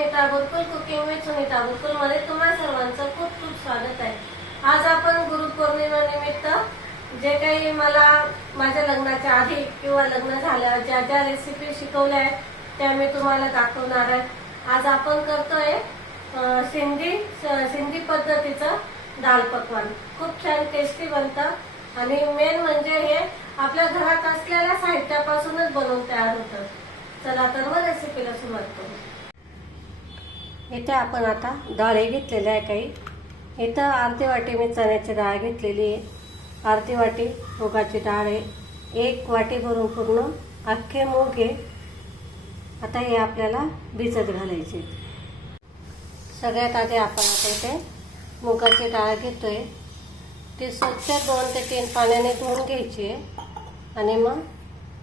Sunita Bulkul cooking with Sunita बुलकुलमध्ये तुम्हा सर्वांचं खूप खूप स्वागत आहे. आज आपण गुरुपौर्णिमेनिमित्त जे काही मला माझ्या लग्नाच्या आधी किंवा लग्न झाल्यावर ज्या ज्या रेसिपी शिकवल्या आहेत त्या मी तुम्हाला दाखवणार आहे. आज आपण करतोय सिंधी सिंधी पद्धतीचं दाल पकवान. खूप छान टेस्टी बनतं. आणि मेन म्हणजे हे आपल्या घरात असलेल्या साहित्यापासूनच बनवून तयार होतं. चला तर मग रेसिपीला सुरुवात करू. इथे आपण आता डाळे घेतलेल्या आहे काही. इथं अर्धी वाटी मी चण्याची डाळ घेतलेली आहे. अर्धी वाटी मुगाची डाळ आहे. एक वाटी भरून पूर्ण अख्खे मूग आहे आता हे आपल्याला भिजत घालायचे सगळ्यात आधी आपण आता इथे मुगाची डाळ घेतोय. ती स्वच्छ दोन ते तीन पाण्याने धुवून घ्यायची आहे. आणि मग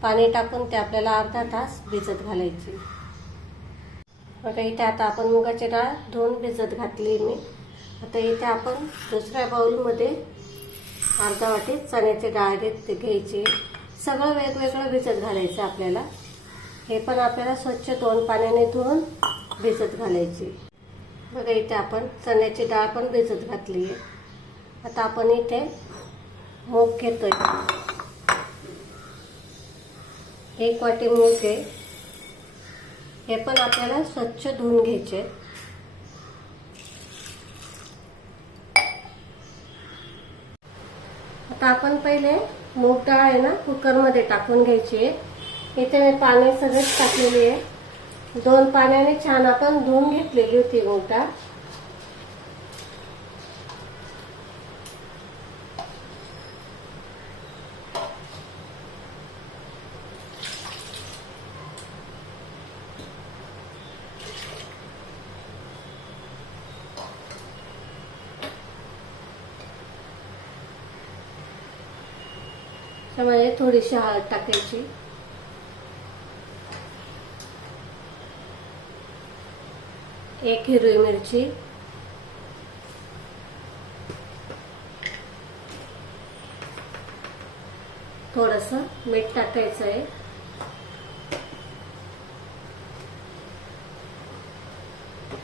पाणी टाकून ते आपल्याला अर्धा तास भिजत घालायची बघा इथे आता आपण मुगाची डाळ धुवून भिजत घातली मी. आता इथे आपण दुसऱ्या बाऊलमध्ये अर्धा वाटी चण्याची डाळ घेत घ्यायची. सगळं वेगवेगळं भिजत घालायचं आपल्याला. हे पण आपल्याला स्वच्छ दोन पाण्याने धुवून भिजत घालायची. बघा इथे आपण चण्याची डाळ पण भिजत घातली आहे. आता आपण इथे मूग घेतोय. एक वाटी मूग आहे. हे पण आपल्याला स्वच्छ धुवून घ्यायचे. आता आपण पहिले मूग डाळ आहे ना कुकरमध्ये टाकून घ्यायची. आहे इथे मी पाणी सगळंच टाकलेली आहे. दोन पाण्याने छान आपण धुवून घेतलेली होती मूग डाळ. थोडीशी हळद टाकायची. एक हिरवी मिरची. थोडस मीठ टाकायचं आहे.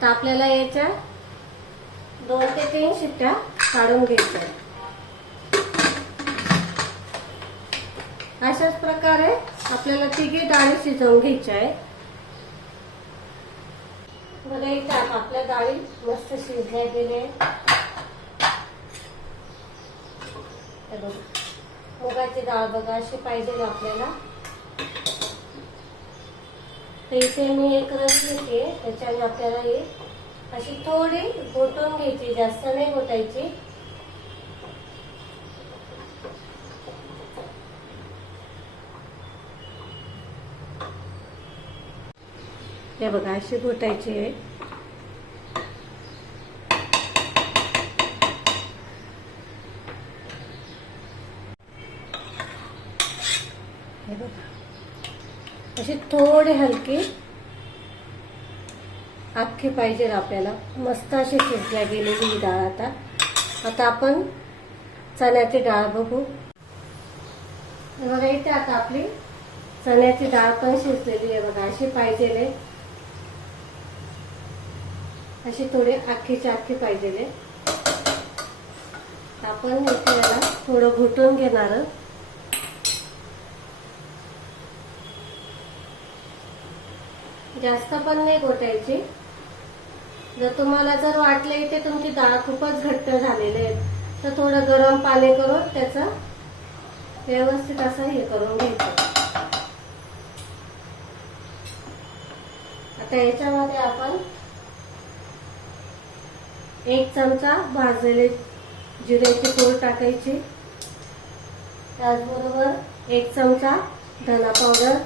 तर आपल्याला याच्या दोन ते तीन शिट्ट्या काढून घ्यायच्या अशाच प्रकारे आपल्याला तिघी डाळी शिजवून घ्यायच्या आहे बघा इथे आपल्या डाळी मस्त शिजल्या गेले मुगाची डाळ बघा अशी पाहिजे आपल्याला. इथे मी एक रस घेते त्याच्याने आपल्याला ही अशी थोडी घोटून घ्यायची जास्त नाही घोटायची. हे बघा अशी घोटायची आहे. हे बघा. अशी थोडी हलकी अख्खी पाहिजे आपल्याला. मस्त अशी शिजल्या गेलेली ही डाळ आता. आता आपण चण्याची डाळ बघू. बघा इथे आता आपली चण्याची डाळ पण शिजलेली आहे. बघा अशी पाहिजे अशी थोडी अख्खीची अख्खी पाहिजे आपण इथे याला थोडं घुटून घेणार जास्त पण नाही घोटायची. जर तुम्हाला जर वाटलं इथे तुमची डाळ खूपच घट्ट झालेली आहे तर थोडं गरम पाणी करून त्याचं व्यवस्थित असं हे करून घ्यायचं. आता याच्यामध्ये आपण एक चमचा भाजलेले जिऱ्याचे पूड टाकायची. त्याचबरोबर एक चमचा धना पावडर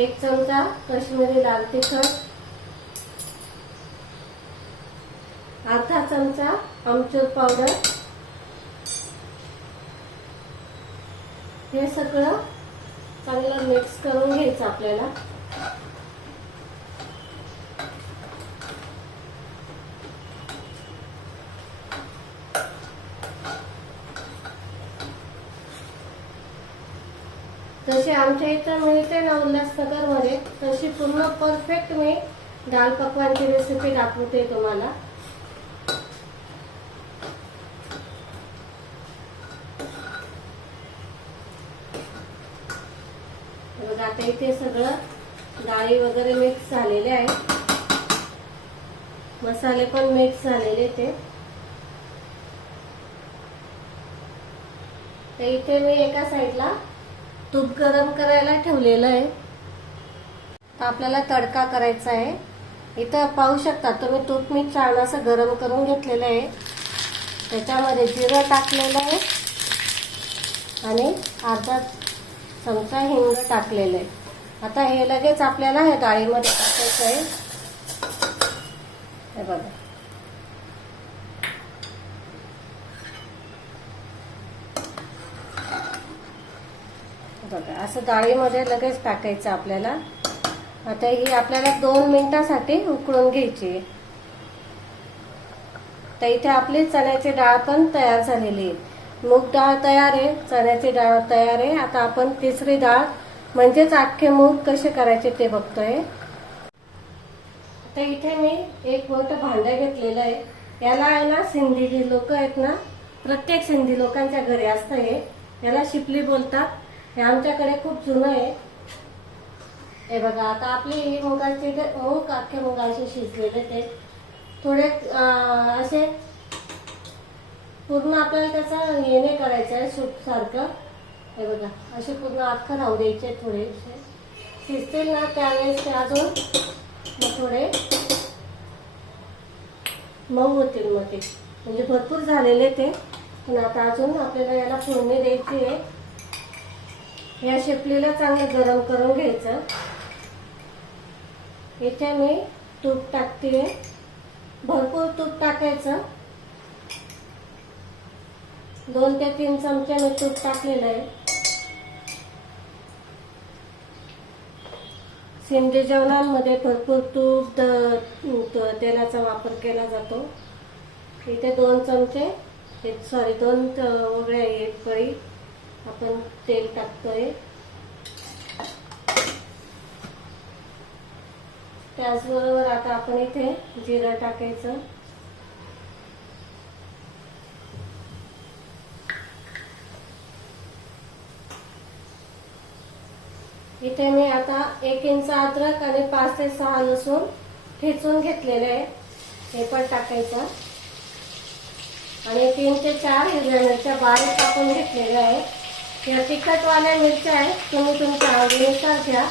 एक चमचा कश्मीरी लाल तिखट. अर्धा चमचा आमचूर पावडर हे सगळं चांगलं मिक्स करून घ्यायचं आपल्याला. जशी आमच्या इथं मिळते ना उल्हासनगरमध्ये तशी पूर्ण परफेक्ट मी दाल पकवानची रेसिपी दाखवते तुम्हाला. बघा आता इथे सगळं डाळी वगैरे मिक्स झालेले आहे. मसाले पण मिक्स झालेले ते. तर इथे मी एका साईडला तूप गरम करायला ठेवलेलं आहे. तर आपल्याला तडका करायचा आहे. इथं पाहू शकता तुम्ही तूप मी छान असं गरम करून घेतलेलं आहे. त्याच्यामध्ये जिरं टाकलेलं आहे. आणि अर्धा चमचा हिंग टाकलेलं आहे. आता हे लगेच आपल्याला हे डाळीमध्ये टाकायचं आहे. हे बघा. बघा असं डाळीमध्ये लगेच टाकायचं आपल्याला. आता ही आपल्याला दोन मिनिटासाठी उकळून घ्यायची. तर इथे आपली चण्याची डाळ पण तयार झालेली आहे मूग डाळ तयार आहे चण्याची डाळ तयार आहे. आता आपण तिसरी डाळ म्हणजेच अख्खे मूग कसे करायचे ते बघतोय. तर इथे मी एक मोठं भांडं घेतलेलं आहे. याला आहे ना सिंधी लोक आहेत ना प्रत्येक सिंधी लोकांच्या घरी असतं हे. याला शिपली बोलतात. हे आमच्याकडे खूप जुनं आहे. हे बघा आता आपली ही मुगाचे मूग हो, अख्खे मुगाचे शिजलेले ते. थोडे असे पूर्ण आपल्याला त्याचा हे नाही करायचं आहे सूप सारखं. हे बघा असे पूर्ण अख्खं राहू द्यायचे थोडेसे. शिजतील ना त्यावेळेस ते अजून मग थोडे मऊ होतील मग ते. म्हणजे भरपूर झालेले ते. पण आता अजून आपल्याला याला फोडणी द्यायची आहे. या शेपलीला चांगलं गरम करून घ्यायचं. इथे मी तूप टाकते भरपूर तूप टाकायचं. दोन ते तीन चमचे मी तूप टाकलेलं आहे. सिंधी जेवणांमध्ये भरपूर तूप तेलाचा वापर केला जातो. इथे दोन चमचे सॉरी दोन वगळ्या आहेत एक पळी आपण तेल टाकतोय. त्याचबरोबर आता आपण इथे जिरं टाकायचं. इथे मी आता एक इंच अद्रक आणि पाच ते सहा लसूण ठेचून घेतलेले आहे. हे पण टाकायचं. आणि तीन ते चार हिरव्या मिरच्या बारीक टाकून घेतलेल्या आहेत. या तिखटवाल्या मिरच्या आहेत तुम्ही तुमच्या आवडीनुसार घ्या.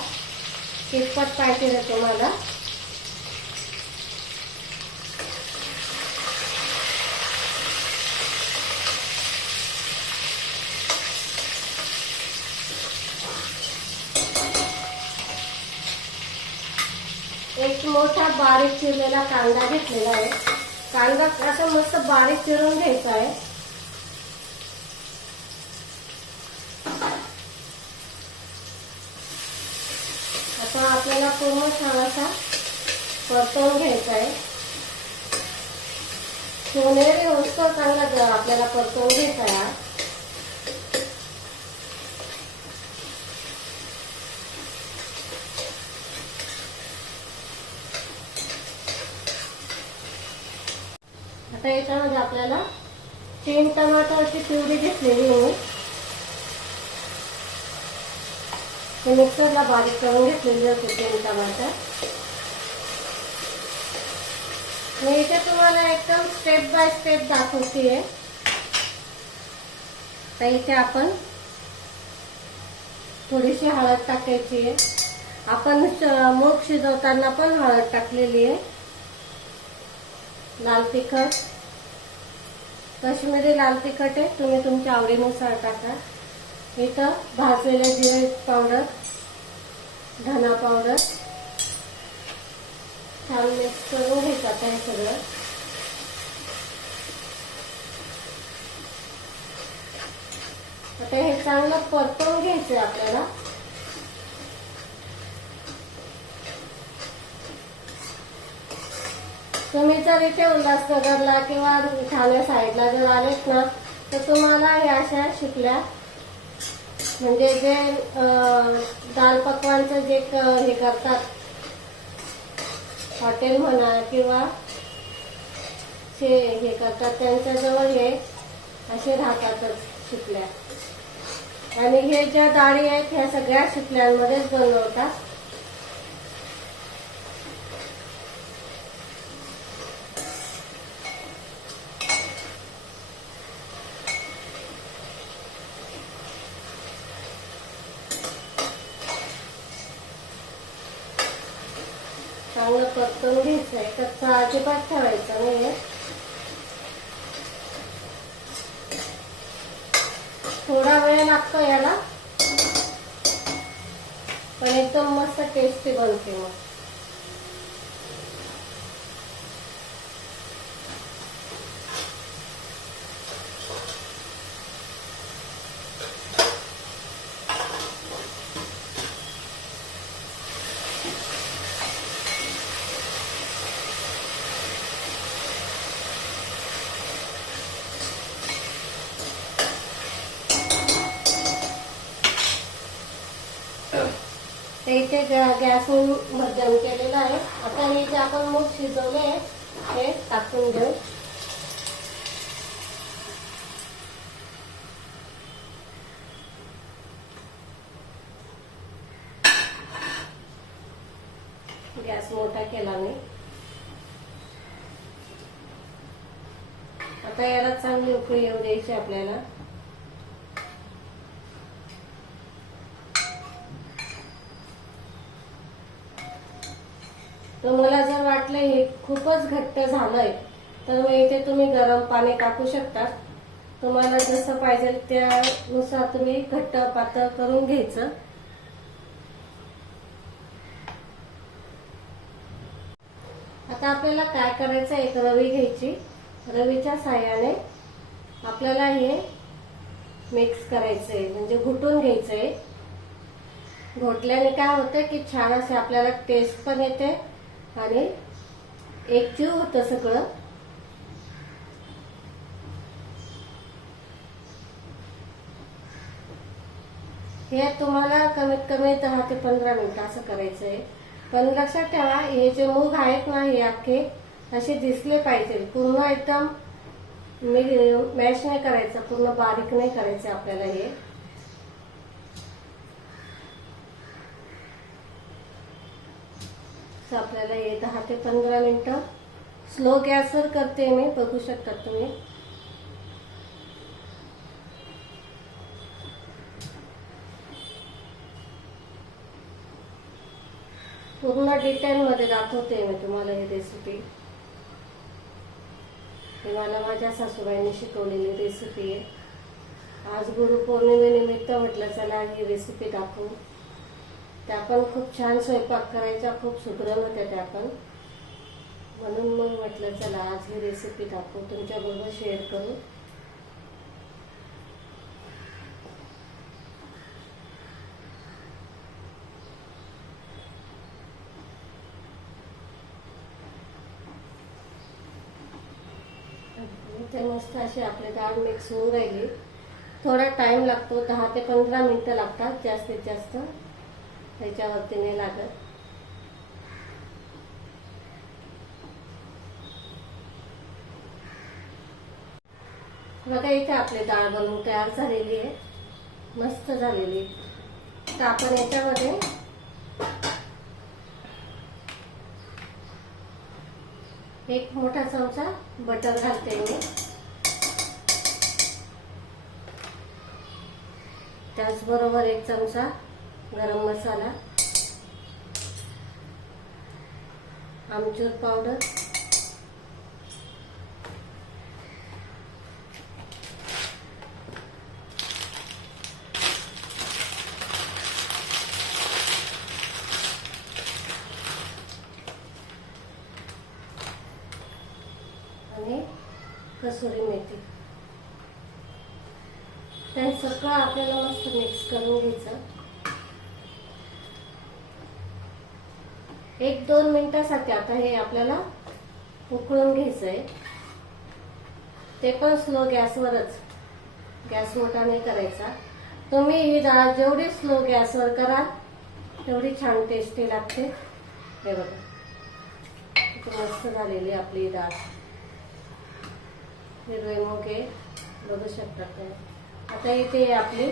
कितपत पाहिजे आहे तुम्हाला. एक मोठा बारीक चिरलेला कांदा घेतलेला आहे. कांदा असा मस्त बारीक चिरून घ्यायचा आहे आता आपल्याला पूर्ण छान असा परतवून घ्यायचा आहे. सोनेरी होतो चांगला ग- आपल्याला परतवून घ्यायचा आहे आता याच्यामध्ये आपल्याला तीन टमाटरची प्युरी घेतलेली आहे मी. हे मिक्सरला बारीक करून घेतलेली होते तीन टमाटर. मी इथे तुम्हाला एकदम स्टेप बाय स्टेप दाखवते तर इथे आपण थोडीशी हळद टाकायची आहे. आपण मूग शिजवताना पण हळद टाकलेली आहे. लाल तिखट. कश्मीरी लाल तिखट आहे तुम्ही तुमच्या आवडीनुसार टाका. इथं भाजलेले जिरे पावडर धना पावडर छान मिक्स करून घ्यायचं आता हे सगळं. आता हे चांगलं परतवून घ्यायचंय आपल्याला. तुम्ही जर इथे उल्हासनगरला किंवा ठाणे साईडला जर आलेत ना तर तुम्हाला हे अशा शिकल्या म्हणजे जे दाल पकवानचं जे हे करतात हॉटेल म्हणा किंवा ते हे करतात त्यांच्याजवळ हे असे राहतातच शिकल्या आणि हे ज्या डाळी आहेत ह्या सगळ्या शिकल्यांमध्येच बनवतात चांगलं परतून घ्यायचंय कच्चा अजिबात ठेवायचा नाहीये थोडा वेळ लागतो याला पण एकदम मस्त टेस्टी बनते मग ते इथे गॅ- गॅस केलेलं आहे. आता हे जे आपण मूग शिजवले आहे हे टाकून घेऊ. गॅस मोठा केला मी. आता याला चांगली उकळी येऊ द्यायची आपल्याला. तर मला जर वाटलं हे खूपच घट्ट झालंय तर मग इथे तुम्ही गरम पाणी टाकू शकता. तुम्हाला जसं पाहिजे त्यानुसार तुम्ही घट्ट पातळ करून घ्यायचं. आता आपल्याला काय करायचं एक रवी घ्यायची. रवीच्या साह्याने आपल्याला हे मिक्स करायचंय म्हणजे घुटून घ्यायचंय. घोटल्याने काय होतं की छान असे आपल्याला टेस्ट पण येते. आणि एकजीव होतं सगळं. हे तुम्हाला कमीत कमी दहा ते पंधरा मिनिटं असं करायचं आहे पण लक्षात ठेवा हे जे मूग आहेत ना हे अख्खे असे दिसले पाहिजे. पूर्ण एकदम मॅश नाही करायचं पूर्ण बारीक नाही करायचं आपल्याला हे. असं आपल्याला हे दहा ते पंधरा मिनटं. स्लो गॅसवर करते मी. बघू शकता तुम्ही. पूर्ण डिटेलमध्ये दाखवते मी तुम्हाला ही रेसिपी ही मला माझ्या सासूबाईंनी शिकवलेली रेसिपी आहे. आज गुरुपौर्णिमेनिमित्त म्हटलं चला ही रेसिपी दाखवू. त्या पण खूप छान स्वयंपाक करायच्या खूप सुगरण होत्या त्या पण म्हणून मग म्हटलं चला आज ही रेसिपी दाखवू तुमच्याबरोबर शेअर करू. इथे मस्त अशी आपले डाळ मिक्स होऊन राहिली. थोडा टाइम लागतो दहा ते पंधरा मिनिटं लागतात जास्तीत जास्त. त्याच्यावरती नाही लागत बघा इथे आपली डाळ बनवून तयार झालेली आहे. मस्त झालेली आहे. तर आपण याच्यामध्ये एक मोठा चमचा बटर घालते मी. त्याचबरोबर एक चमचा गरम मसाला आमचूर पावडर आणि कसुरी मेथी. ते सगळं आपल्याला मस्त मिक्स करून घ्यायचं. एक दोन मिनिटासाठी आता हे आपल्याला उकळून घ्यायचंय. ते पण स्लो गॅसवरच गॅस मोठा नाही करायचा. तुम्ही ही डाळ जेवढी स्लो गॅसवर कराल तेवढी छान टेस्टी लागते. हे बघा. मस्त झालेली आपली डाळ. हिरवे मोगे बघू शकता आता इथे आपली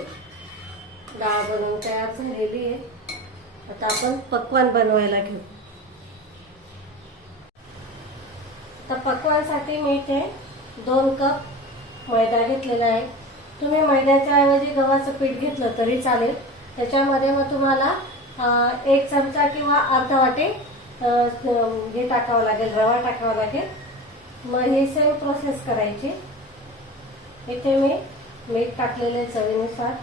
डाळ बनवून तयार झालेली आहे. आता आपण पक्वान बनवायला घेऊ. तर पक्वानसाठी मी इथे दोन कप मैदा घेतलेला आहे. तुम्ही मैद्याच्या ऐवजी गव्हाचं पीठ घेतलं तरी चालेल. त्याच्यामध्ये मग तुम्हाला एक चमचा किंवा अर्धा वाटे हे टाकावं लागेल रवा टाकावा लागेल. मग ही सेम प्रोसेस करायची. इथे मी मीठ टाकलेले चवीनुसार.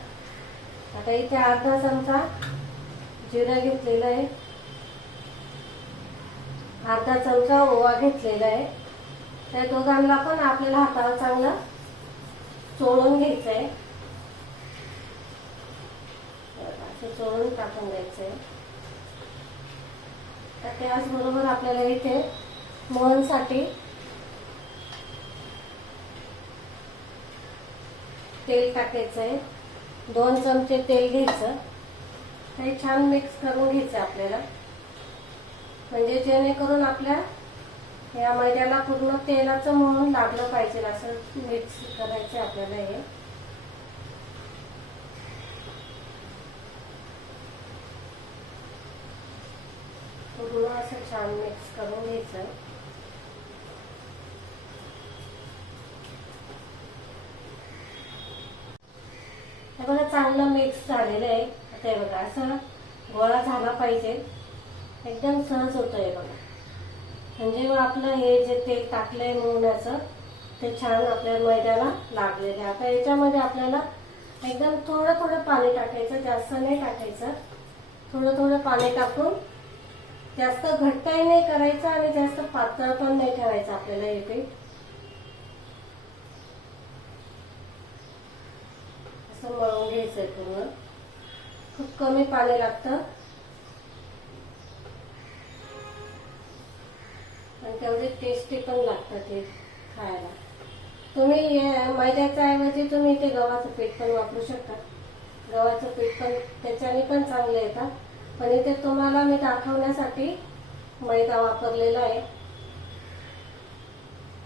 आता इथे अर्धा चमचा जिरं घेतलेलं आहे. अर्धा चमचा ओवा घेतलेला आहे. त्या दोघांना पण आपल्याला हाताला चांगला चोळून घ्यायचं आहे असं चोळून टाकून द्यायचं आहे तर त्याचबरोबर आपल्याला इथे मोहनसाठी तेल टाकायचं आहे दोन चमचे तेल घ्यायचं. हे छान मिक्स करून घ्यायचं आपल्याला. म्हणजे जेणेकरून आपल्या या मैद्याला पूर्ण तेलाचं म्हणून लागलं पाहिजे असं मिक्स करायचं आपल्याला हे. पूर्ण असं छान मिक्स करून घ्यायचं. हे बघा चांगलं मिक्स झालेलं आहे. आता हे बघा असं गोळा झाला पाहिजे. एकदम सहज होतं हे बघा. म्हणजे मग आपलं हे जे तेल टाकलंय मोहण्याचं ते छान आपल्या मैद्याला लागलेलं आहे आता याच्यामध्ये आपल्याला एकदम थोडं थोडं पाणी टाकायचं जास्त नाही टाकायचं. थोडं थोडं पाणी टाकून जास्त घट्टही नाही करायचं आणि जास्त पातळ पण नाही ठेवायचं आपल्याला हे पीठ. असं मळून घ्यायचंय पूर्ण. खूप कमी पाणी लागतं. आणि तेवढे टेस्टी पण लागतं ते खायला. तुम्ही हे मैद्याच्या ऐवजी तुम्ही ते गव्हाचं पीठ पण वापरू शकता. गव्हाचं पीठ पण त्याच्याने पण चांगलं येतात पण इथे तुम्हाला मी दाखवण्यासाठी मैदा वापरलेला आहे.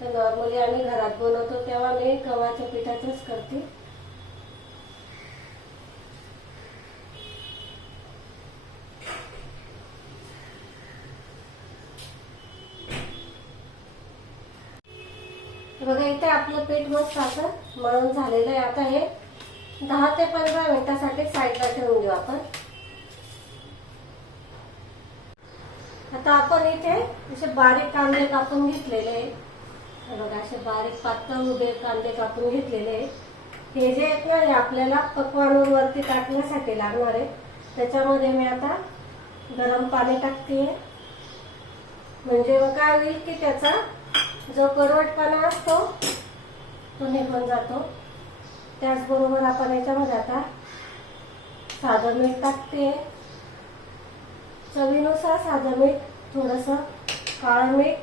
तर नॉर्मली आम्ही घरात बनवतो तेव्हा मी गव्हाच्या पिठाचंच करते. बघा इथे आपलं पीठ मस्त असं मळून झालेलं आहे. आता हे दहा ते पंधरा मिनिटासाठी साईडला ठेवून देऊ आपण. आता आपण इथे असे बारीक कांदे कापून घेतलेले बघा असे बारीक पातळ उभे कांदे कापून घेतलेले हे जे आहेत ना हे आपल्याला पकवानवर वरती टाकण्यासाठी लागणार आहे त्याच्यामध्ये मी आता गरम पाणी टाकते म्हणजे मग काय होईल की त्याचा जो करवटपणा असतो तो निघून जातो. त्याचबरोबर आपण याच्यामध्ये आता साधं मीठ टाकते. चवीनुसार साधं मीठ थोडस काळं मीठ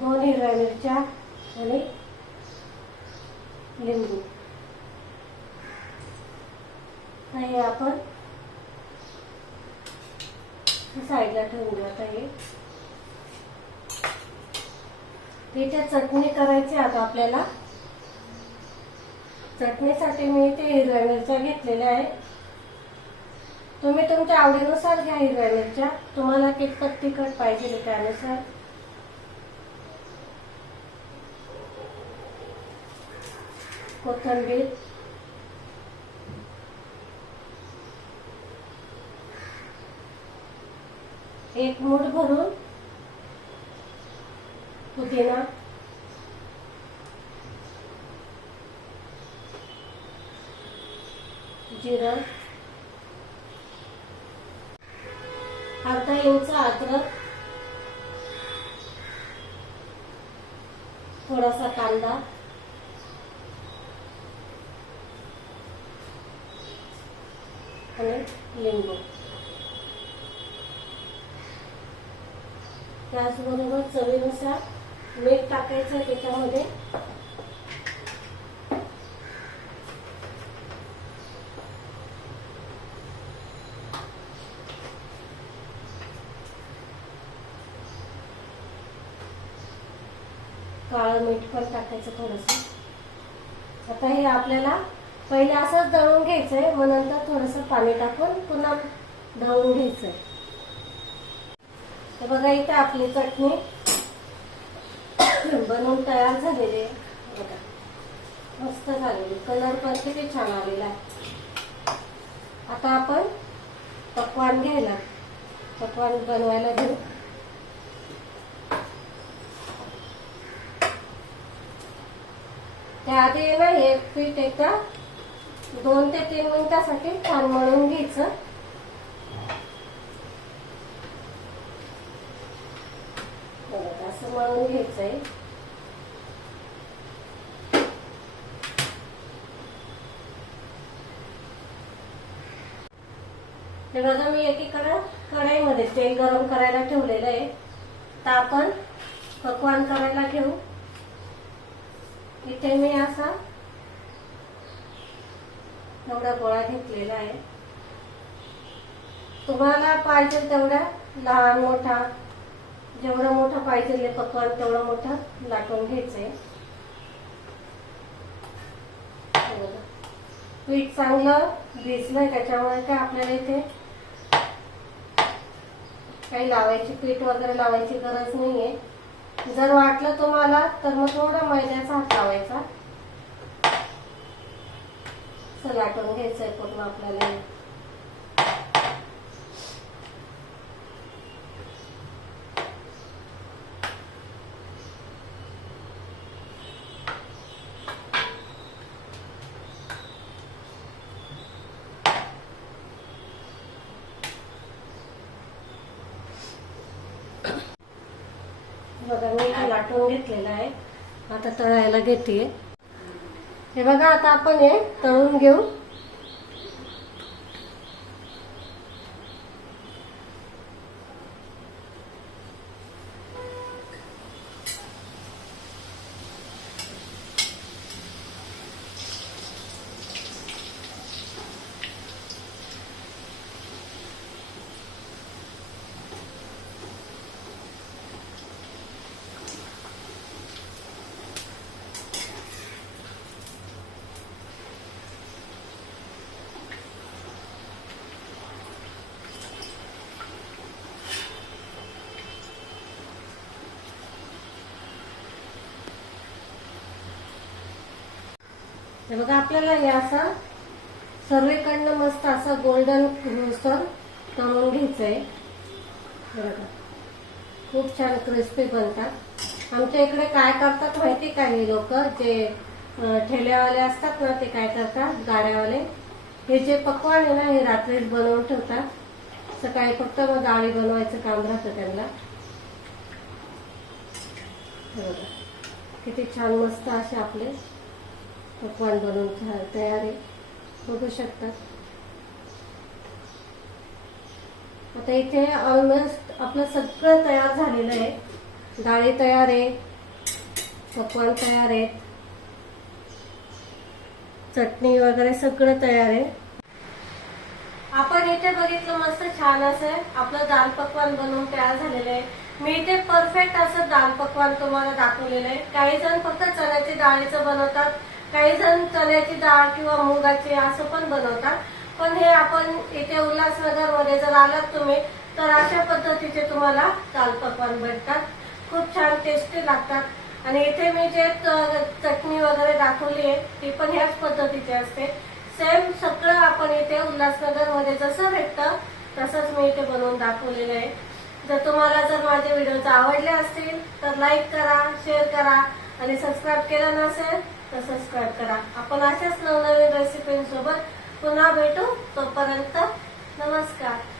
दोन हिरव्या मिरच्या आणि लिंबू. हे आपण साईडला ठेवून देऊ आता हे. इथे चटणी करायची आता आपल्याला. चटणीसाठी मी इथे हिरव्या मिरच्या घेतलेल्या आहे तुम्ही तुमच्या आवडीनुसार घ्या हिरव्या मिरच्या. तुम्हाला कितपत तिखट पाहिजे त्यानुसार. कोथंबीर. एक मूठ भरून पुदिना जिरा. अर्धा इंच अद्रक थोडासा कांदा आणि लिंबू त्याचबरोबर चवीनुसार मीठ टाकायचं आहे त्याच्यामध्ये काळं मीठ पण टाकायचं थोडंसं. आता हे आपल्याला पहिले असंच दळून घ्यायचंय मग नंतर थोडंसं पाणी टाकून पुन्हा ढवून घ्यायचंय. तर बघा इथे आपली चटणी बनवून तयार झालेली आहे. बघा मस्त झालेली. कलर पण किती छान आलेला आहे. आता आपण पकवान घ्यायला पकवान बनवायला घेऊ. आधी ना हे पीठ एका दोन ते तीन मिनिटासाठी छान मळून घ्यायचं. असं मळून घ्यायचंय. हे बघा मी एकीकडे कढईमध्ये तेल गरम करायला ठेवलेलं आहे. तर आपण पकवान करायला ठेवू. इथे मी असा एवढा गोळा घेतलेला आहे. तुम्हाला पाहिजे तेवढा लहान मोठा जेवढा मोठा पाहिजे हे पकवान मोठा लाटून घ्यायचंय. पीठ चांगलं भिजलंय त्याच्यामुळे काय आपल्याला इथे काही लावायची पीठ वगैरे लावायची गरज नाहीये. जर वाटलं तुम्हाला तर मग थोडा मैद्याचा हात लावायचा. असं करून घ्यायचंय पूर्ण आपल्याला हे. बघा करून घेतलेला आहे. आता तळायला घेते हे बघा आता आपण हे तळून घेऊ. हे बघा आपल्याला हे असा सर्वेकडनं मस्त असं गोल्डन सर तळून घ्यायचंय. आहे बघा खूप छान क्रिस्पी बनतात. आमच्या इकडे काय करतात माहिती काही लोक? जे ठेल्यावाले असतात ना ते काय करतात? गाड्यावाले. हे जे पकवान आहे ना हे रात्रीच बनवून ठेवतात. सकाळी फक्त मग डाळी बनवायचं काम राहतं त्यांना. किती छान मस्त असे आपले पकवान बनवून तयार आहे. बघू शकता. आता इथे ऑलमोस्ट आपलं सगळं तयार झालेलं आहे. डाळी तयार आहे. पकवान तयार आहे. चटणी वगैरे सगळं तयार आहे. आपण इथे बघितलं मस्त छान असं आपलं दाल पकवान बनवून तयार झालेलं आहे. मी इथे परफेक्ट असं दाल पकवान तुम्हाला दाखवलेलं आहे. काही जण फक्त चण्याची डाळीचं बनवतात. काही जण चण्याची डाळ किंवा मुगाची असं पण बनवतात. पण हे आपण इथे उल्हासनगरमध्ये जर आलात तुम्ही तर अशा पद्धतीचे तुम्हाला दाल पकवान भेटतात. खूप छान टेस्टी लागतात. आणि इथे मी जे चटणी वगैरे दाखवली आहे ती पण ह्याच पद्धतीची असते. सेम सगळं आपण इथे उल्हासनगरमध्ये जसं भेटतं तसंच मी इथे बनवून दाखवलेलं आहे. जर तुम्हाला जर माझे व्हिडिओ आवडले असतील तर लाईक करा शेअर करा आणि सबस्क्राईब केलं नसेल सबस्क्राईब करा. आपण अशाच नवनवीन रेसिपींसोबत पुन्हा भेटू. तोपर्यंत नमस्कार.